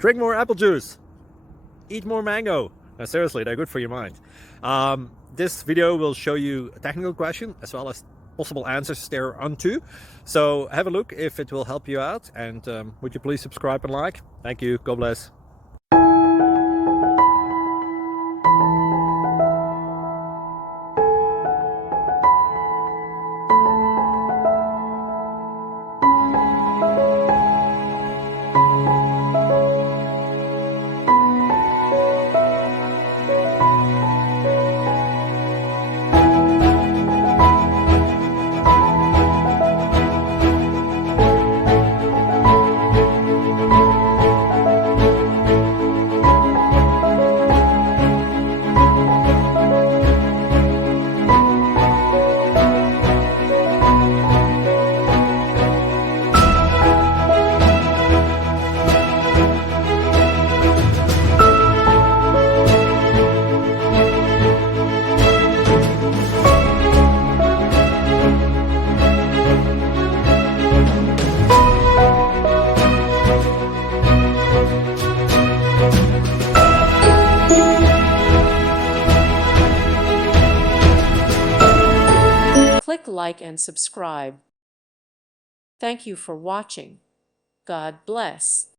Drink more apple juice. Eat more mango. No, seriously, they're good for your mind. This video will show you a technical question as well as possible answers thereunto. So have a look if it will help you out, and would you please subscribe and like? Thank you. God bless. Click like and subscribe. Thank you for watching. God bless.